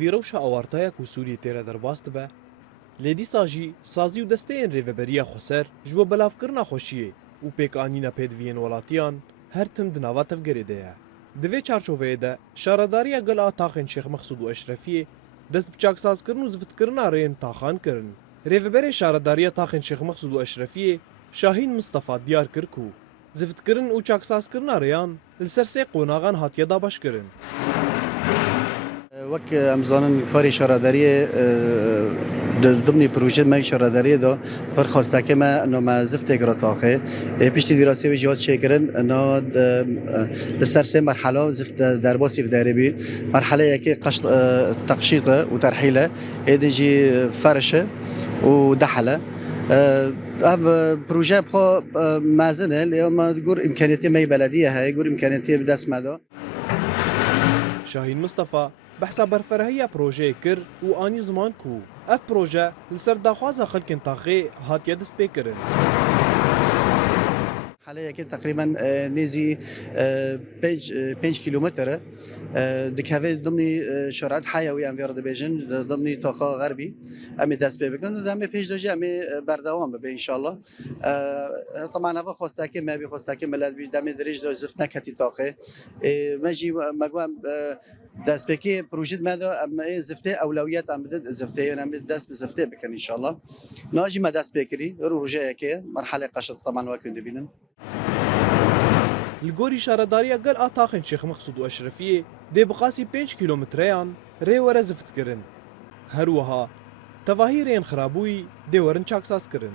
وی روشا آوارتایا که سوریه تیره در باست به لیدی ساجی سازی و دسته این ریوبریا خسر جو بلاف کرنا خوشیه و پیک آنینا پیدوین ولاتیان هر تم دناوا تفگری ده دوی چارچوبه ده شارداریا گل آتاقین شیخ مقصود و اشرفیه دست بچاک ساز کرن و زفت کرنا رین تاخان کرن ریوبر شارداریا تاقین شیخ مقصود و اشرفیه شاهین مصطفى دیار کرکو زفت کرن و چاک ساز کرنا ریان لسرسه قوناغان هاتیه دابش کرن وەک ئەمزانن کاری شارەداریە دمنی پروژه مای شارەداریە دا پر خواستەکە me نامە زفتێک را تاخێ پشتی دیراسیەوە جیات çêkirin na li ser sê merhela zift derbasî derê bî merheleyekê teqşît e û terhîl e êdî jî feriş e û dehel e ev proje xwe mezin e lê me gor imkaniyetê me belediye heye gor imkaniyetê bi dest me da شاهین مصطفى بحثا برفرهية بروجي كر و آني زمان كو اف بروجه لسر داخوازا خلقن طاقي هاتيا دست بكرن حاليا تقريبا نيزي 5 كيلومتر دكافي ضمني شرعات حيوي ام فيرد بيجن ضمني طاقه غربي امي داس بيكون دامي بيج دوجي امي بردوام ان شاء الله طبعا هذا خواستاكي ما بي خواستاكي ملاد بي دامي دريج دو زفت نكتي طاقه ماجي مقام داس بكي بروجيت ماذا اما زفتي اولويات ام زفتي انا داس بزفتي بكن ان شاء الله ناجي ما داس بكري روجاكي مرحله قشط طبعا واكن دبينن الگوری شارداریا گل آتاقین شیخ مقصود و اشرفیه دی بقاسی 5 کیلومتریان ری وره زفت کرن هر وها تواهی رین خرابوی دی ورن چاکساز کرن